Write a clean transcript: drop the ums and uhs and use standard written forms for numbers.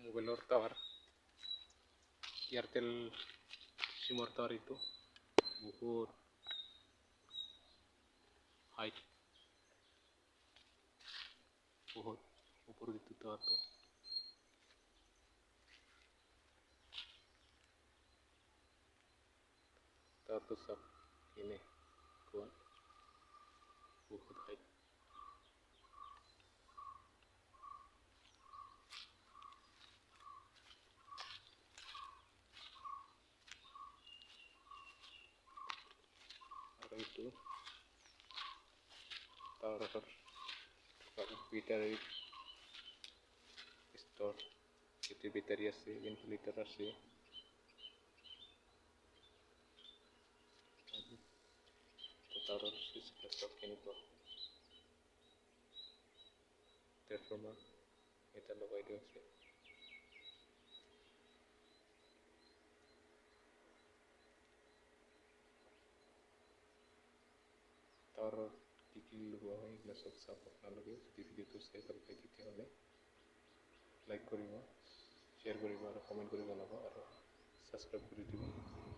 মোবাইলৰ tower Airtel চিমৰ tower এইটো বহুত হাইট বহুত ওপৰত এইটো টাৱাৰটো সব এনে কোৱা বহুত হাইট আৰু এইটো টাৱাৰৰ বেটাৰী ষ্ট'ৰ এটি বেটাৰী আছে ইনফিনিটাৰ আছে টাৱাৰৰ সুইচ সব কেনেকুৱা ট্ৰেন্সফৰ্মাৰ এটা লগাই দিয়া আছে টাৱাৰৰ কি লগোৱা হয় এইবিলাক সব চাব আপোনালোকে যদি ভিডিঅ'টো চাই ভাল পায় তেতিয়াহ'লে লাইক কৰিব শ্বেয়াৰ কৰিব আৰু কমেণ্ট কৰিব জনাব আৰু ছাবস্ক্ৰাইব কৰি দিব